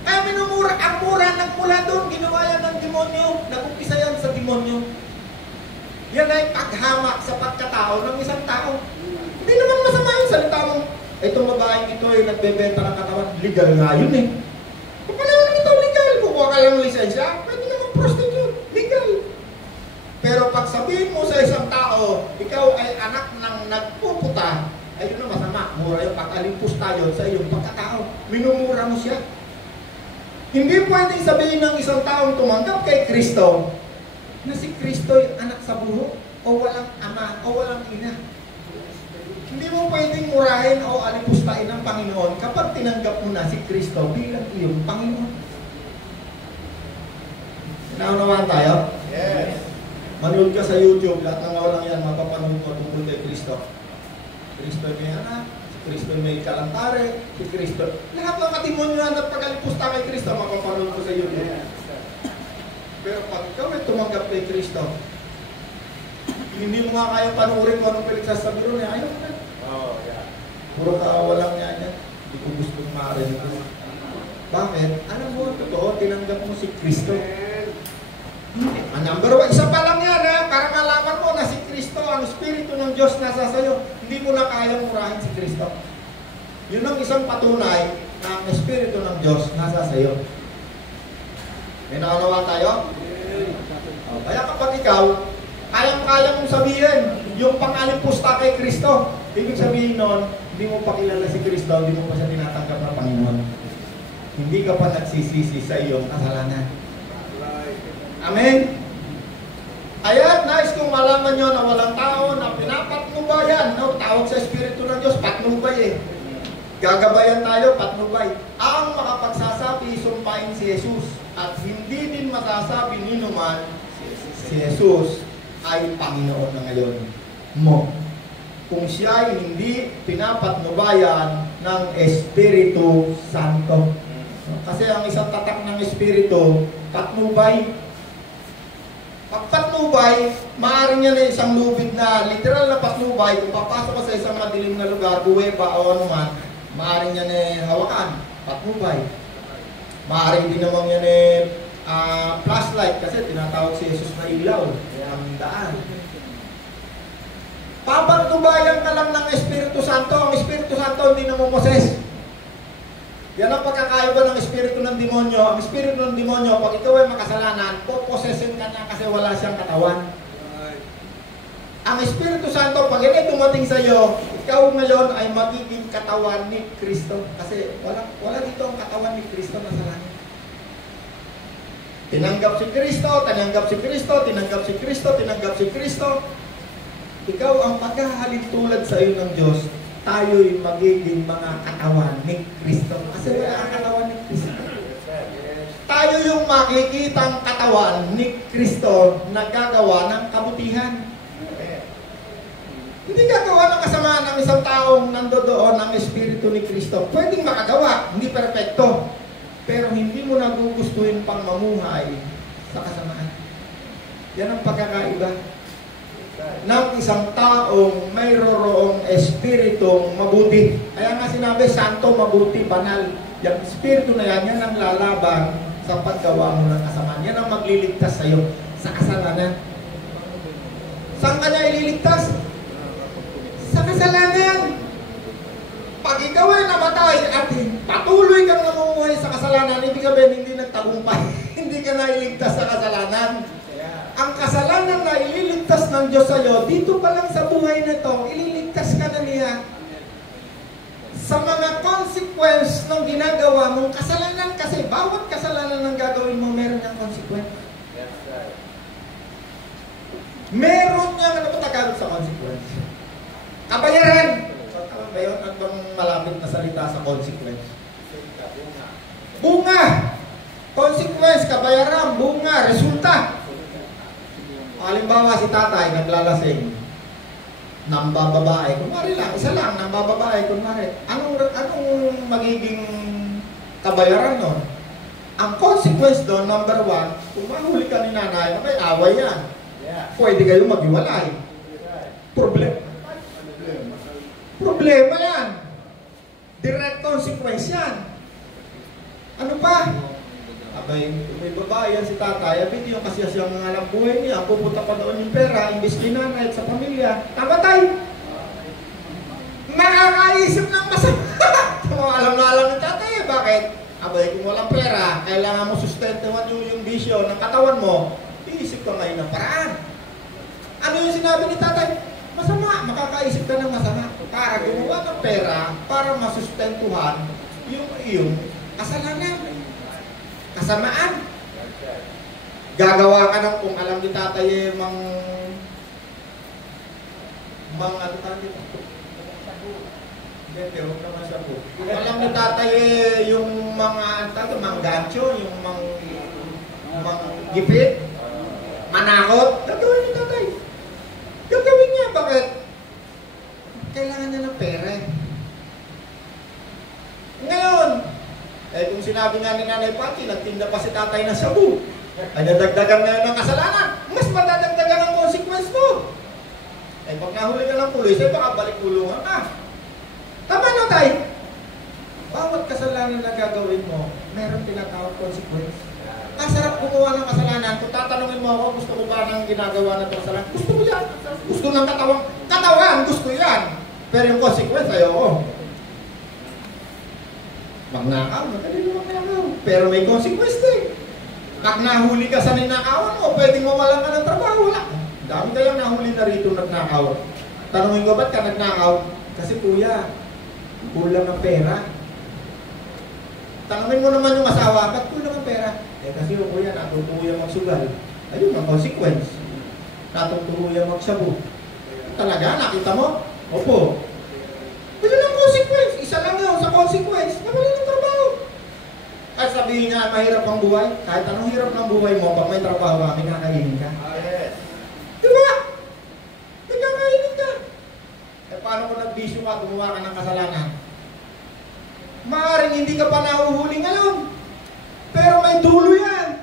Kaya minumura, ang mura nagmula doon, ginawa yan ng demonyo, nag-umpisa yan sa demonyo. Yan ay paghamak sa pagkatao ng isang tao. Hindi naman masama yung salita mong, itong babaeng ito ay nagbebenta ng katawan, legal nga yun eh. Kung pala naman ito legal, kukuha ka lang ng lisensya, pwede naman prostitute, legal. Pero pag sabihin mo sa isang tao, ikaw ay anak ng nagpuputa, ayun na masama, mura yung pag-alimpusta yun sa iyong pagkatao. Minumura mo siya. Hindi pwedeng sabihin ng isang taong tumanggap kay Kristo na si Kristo ay anak sa buho o walang ama o walang ina. Hindi mo pwedeng murahin o alipustain ang Panginoon kapag tinanggap mo na si Kristo bilang iyong Panginoon. Naunawaan tayo? Yes. Manood ka sa YouTube, lahat ng walang yan, mapapanood mo tungkol kay Kristo. Kristo ay may anak, si Kristo ay may kalantare, si Kristo. Lahat ng katimonyohan at pag-alipusta kay Kristo, mapapanood ko sa YouTube. Pero pag ikaw ay tumanggap kay Kristo, hindi mo nga kaya panuorin kung anong pinagsasabi ron, ayaw mo na. Puro kawalang yan yan. Hindi ko gusto marinig ko. Bakit? Alam mo, totoo, tinanggap mo si Kristo. Ang number one, isa pa lang yan para malaman mo na si Kristo, ang Espiritu ng Diyos nasa sayo. Hindi mo na kayang murahin si Kristo. Yun ang isang patunay na ang Espiritu ng Diyos nasa sayo. May nakalawa tayo? Kaya kapag ikaw, kayang-kaya mong sabihin yung pang-alipusta kay Kristo. Ibig sabihin nun, hindi mo pa kilala si Kristo, hindi mo pa siya tinatanggap ng Panginoon. Hindi ka pa nagsisisi sa iyong kasalanan. Amen? Ayan, nais kong malaman nyo na walang tao na pinapatnubayan. No? Tawag sa Espiritu ng Diyos, patnubay eh. Gagabayan tayo, patnubay. Ang makapagsasabi, sumpain si Jesus. At hindi din masasabi ni naman si Jesus ay Panginoon na ngayon mo. Kung siya ay hindi pinapatnubayan ng Espiritu Santo. Kasi ang isang tatak ng Espiritu, patnubay. Pag patnubay, maaari niya na isang lubid na literal na patnubay. Kung papasok ka sa isang madilim na lugar, buweba o ano man, maaari niya na hawakan, patnubay. Maaari din naman yan flashlight kasi tinatawag si Jesus na ilaw. Kaya ang daan. Papatnubayan ka lang ng Espiritu Santo. Ang Espiritu Santo hindi namumoses. Yan ang pagkakaiba ng Espiritu ng demonyo. Ang Espiritu ng demonyo, pag ikaw ay makasalanan, poposesin ka niya kasi wala siyang katawan. Ang Espiritu Santo, pag yan ay dumating sa iyo, ikaw ngayon ay magiging katawan ni Kristo. Kasi wala dito ang katawan ni Kristo na sa langit. Tinanggap si Kristo, tinanggap si Kristo, tinanggap si Kristo, tinanggap si Kristo. Ikaw ang paghahalin tulad sa iyo ng Diyos, tayo'y magiging mga katawan ni Kristo. Kasi wala ang katawan ni Kristo. Tayo yung makikitang katawan ni Kristo na gagawa ng kabutihan. Hindi gagawa ng kasamaan ng isang taong nandoon ng Espiritu ni Kristo. Pwedeng makagawa, hindi perfecto. Pero hindi mo nagugustuhin pang mamuhay sa kasamaan. Yan ang pagkakaiba ng isang taong mayroong espiritong mabuti. Kaya nga sinabi, santo, mabuti, banal. Yung espiritu na yan, yan ang lalaban sa paggawa mo ng kasamaan. Yan ang magliligtas sa iyo sa kasalanan. Saan ka niya ililigtas? Sa kasalanan. Pag ikaw ay namatay at patuloy kang namumuhay sa kasalanan, ibig sabihin hindi nagtagumpay. Hindi ka nailigtas sa kasalanan. Ang kasalanan na ililigtas ng Diyos sa iyo, dito pa lang sa buhay na ito, ililigtas ka na niya sa mga consequence ng ginagawa mong kasalanan. Kasi bawat kasalanan ng gagawin mo, meron niyang consequence. Meron niyang, ano ba Tagalog sa consequence? Kabayaran! Tama ba yun? Ano bang malapit na salita sa consequence? Bunga! Consequence kabayaran, bunga, resulta. Halimbawa si tatay naglalasing, nambababae, kunwari lang, isa lang, nambababae, kunwari. Anong magiging kabayaran nun? Ang consequence doon, number 1, kung mahuli ka ni nanay, may away yan. Pwede kayo maghiwalay. Problema yan. Direct consequence yan. Ano pa? Abay, may babae yan si tatay, abay yung kasi siyang alam buhay niya, pupunta pa doon yung pera, imbis ni nanay at sa pamilya, tamatay! Nakakaisip ng masama! Alam na alam ng tatay, bakit? Abay, kung walang pera, kailangan mo sustentuhan yung bisyo ng katawan mo, iisip ka ngayon ng paraan. Ano yung sinabi ni tatay? Masama, makakaisip ka ng masama para gumawa ng pera para masustentuhan yung iyong kasalanan. Kasamaan. Gagawa ka ng kung alam ni tatay ano tayo dito? Hindi, huwag naman siya po. Kung alam ni tatay yung gancho, yung gipit, manakot, gagawin ni tatay. Gagawin niya, bakit? Kailangan niya ng pera. Ngayon, kung sinabi nga ni Nanay Pati, nagtinda pa si tatay ng sabu, ay nadagdagan ngayon ng kasalanan, mas madadagdagan ang consequence mo. Pag nahuli ka ng pulis, baka balik kulungan ka. Tama na tayo. Bawat kasalanan na gagawin mo, meron tinatawag consequence. Masarap gumawa ng kasalanan. Kung tatanungin mo ako, gusto ko ba ng ginagawa na itong kasalanan? Gusto ko yan. Gusto ng katawan, gusto yan. Pero yung consequence, ayoko. Magnakaw, madali mo magnakaw. Pero may consequence din. Pag nahuli ka sa ninakawan mo, pwedeng mawalan ka ng trabaho. Wala. Dami kayang nahuli na rito nagnakaw. Tanungin ko, ba't ka nagnakaw? Kasi kuya, kulang ng pera. Tanungin mo naman yung asawa, ba't kulang ng pera? Kasi yung kuya, natutuyang magsugal. Ayun ang consequence. Natutuyang magsabu. Talaga, nakita mo? Opo. Wala ng consequence. Isa lang yun sa consequence. Nawala ng trabaho. Kahit sabihin niya, mahirap ang buhay. Kahit anong hirap ng buhay mo, pag may trabaho, may kakainin ka. Yes. Diba? May kakainin ka. Paano kung nagbisyo ka, gumawa ka ng kasalanan? Maaaring hindi ka pa nahuhuli ngayon. Pero may dulo yan.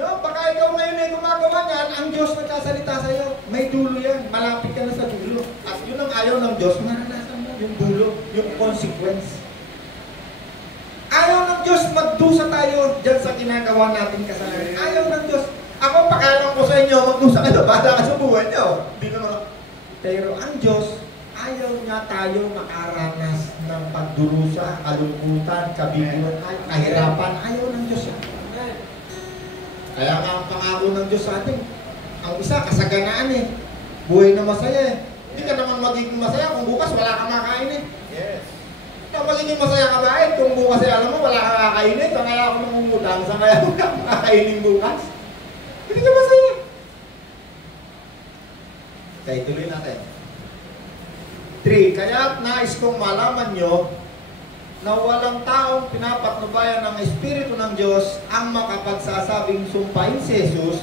No? Baka ikaw ngayon ay gumagawa niyan, ang Diyos nagkasalita sa iyo. May dulo yan. Malapit ka na sa dulo. At yun ang ayaw ng Diyos. Maranasan mo yung dulo, yung consequence. Ayaw ng Diyos magdusa tayo dyan sa ginagawa natin kasalanan. Ayaw ng Diyos. Ako, pakialam ko sa inyo, magdusa kayo. Bada ka sa buhay niyo. Hindi naman. Pero ang Diyos, ayaw nga tayo makaranas ng pagdurusa, kalungkutan, kabibuan, kahirapan. Ayaw ng Diyos yan. Kaya nga ang pangako ng Diyos sa atin, ang isa, kasaganaan buhay na masaya Hindi ka naman magiging masaya kung bukas wala kang makain Yes. Na magiging masaya ka ba kung bukas alam mo wala kang kakainin, kaya ako nangungutang, saan kaya mo kakainin bukas? Hindi ka masaya. Kaya tuloy natin. 3. Kaya nais kong malaman nyo na walang taong pinapatnubayan ng Espiritu ng Diyos ang makapagsasabing sumpain si Jesus.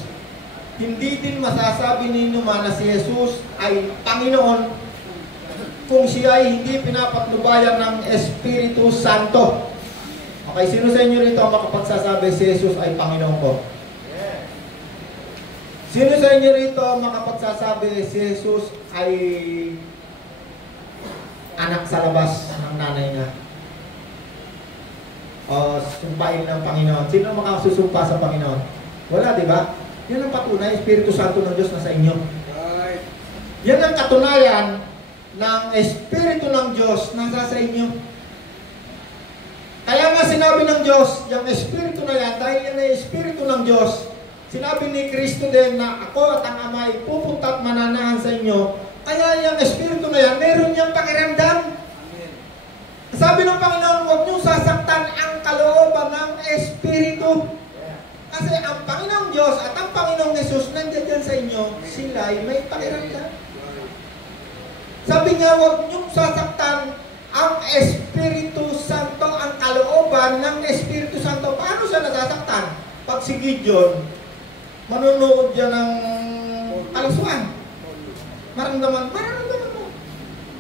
Hindi din masasabi ninyo man na si Jesus ay Panginoon kung siya ay hindi pinapatnubayan ng Espiritu Santo. Okay, sino sa inyo rito ang makapagsasabi si Jesus ay Panginoon ko? Sino sa inyo rito ang makapagsasabi si Jesus ay anak sa labas ng nanay niya? O sumpain ng Panginoon? Sino makasusumpa sa Panginoon? Wala, di ba? Yan ang patunay, Espiritu Santo ng Diyos nasa inyo. Right. Yan ang katunayan ng Espiritu ng Diyos nasa sa inyo. Kaya nga sinabi ng Diyos, yung Espiritu na yan, dahil yan ay Espiritu ng Diyos, sinabi ni Kristo din na ako at ang Ama ay pupunta at mananahan sa inyo. Kaya yung Espiritu na yan, meron niyang pakiramdam. Sabi ng Panginoon, huwag niyong sasaktan ang kalooban ng Espiritu. Kasi ang Panginoong Diyos at ang Panginoong Jesus nandiyan dyan sa inyo, sila ay may pakiramdam. Sabi niya, huwag niyong sasaktan ang Espiritu Santo, ang kalooban ng Espiritu Santo. Paano siya nasasaktan? Pag si Gideon, manunood yan ng kalusuan. Maramdaman mo.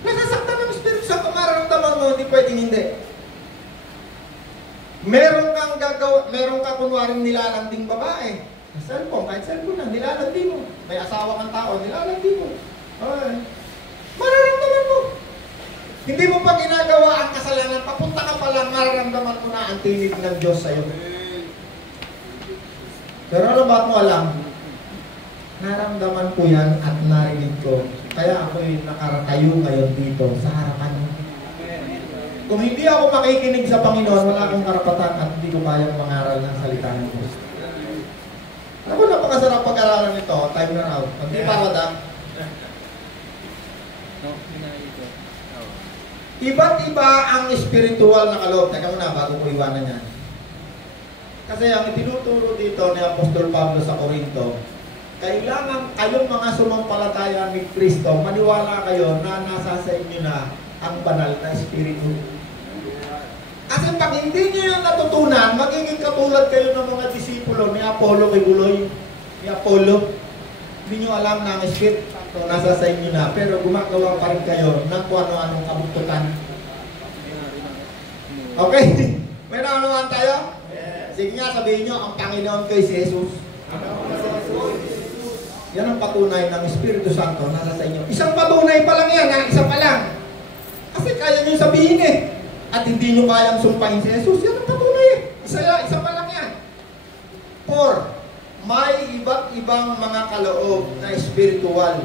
Nasasaktan ng Espiritu Santo, maramdaman mo, hindi pwedeng hindi. Meron ka kunwaring nilalanding babae. Cellphone, kahit cellphone na, nilalandi mo. May asawa kang tao, nilalandi mo. Okay. Mararamdaman mo. Hindi mo pa ginagawa ang kasalanan, papunta ka pa lang, mararamdaman mo na ang tinig ng Diyos sa'yo. Pero alam ba't mo alam? Naramdaman ko yan at narinig ko. Kaya ako'y nakatayo ngayon dito sa harapan mo. Kung hindi ako makikinig sa Panginoon, wala akong karapatan at hindi ko kayang mangaral ng salita ng Diyos. Ako, napakasarap pag-aralan nito. Time na out. Hindi pa wala. Iba't iba ang spiritual na kaloob. Teka muna, bago ko iwanan yan. Kasi ang itinuturo dito ni Apostol Pablo sa Corinto, kailangan kayong mga sumampalataya ni Kristo, maniwala kayo na nasa sa inyo na ang banal na Espiritu. Kasi pag hindi niyo yung natutunan, magiging katulad kayo ng mga disipulo ni Apollo kay Buloy. Ni Apollo, hindi niyo alam na ang Espiritu nasa sa inyo na, pero gumagawa pa rin kayo ng kung ano-anong kabuktutan. Okay? May naunawaan tayo? Sige nga, sabihin niyo, ang Panginoon ko si Jesus. Yan ang patunay ng Espiritu Santo nasa sa inyo. Isang patunay pa lang yan, isa pa lang. Kasi kaya niyo sabihin eh. At hindi nyo kayang sumpahin si Jesus, yan ang patunay eh. Isa pa lang yan. 4. May iba't ibang mga kaloob na spiritual.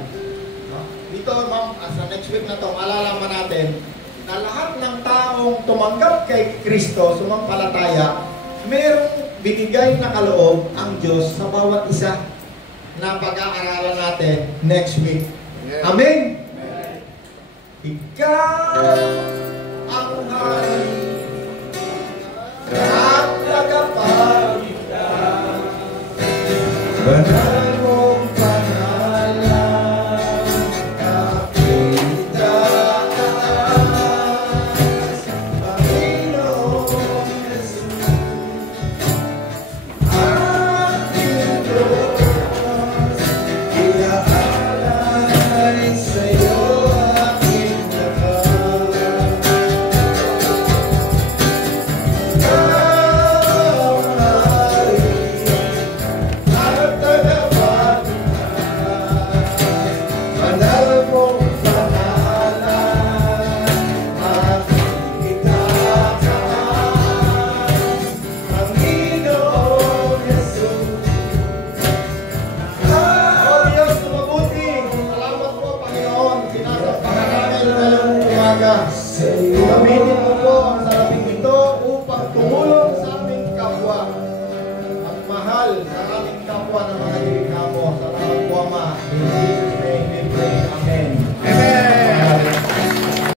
Dito, ma'am, sa next week na ito, malalaman natin na lahat ng taong tumanggap kay Kristo, sumampalataya, mayroong binigay na kaloob ang Diyos sa bawat isa na pag-aaralan natin next week. Amen? Ikaw ang hari at tagapagligtas, banal mong pangalan, kapitaas, Panginoong Jesus, ating Diyos, iaalay sa'yo aking lakas. Gamitin mo po ang saraping ito upang tumulong sa aming kapwa at mahal sa aming kapwa ng mga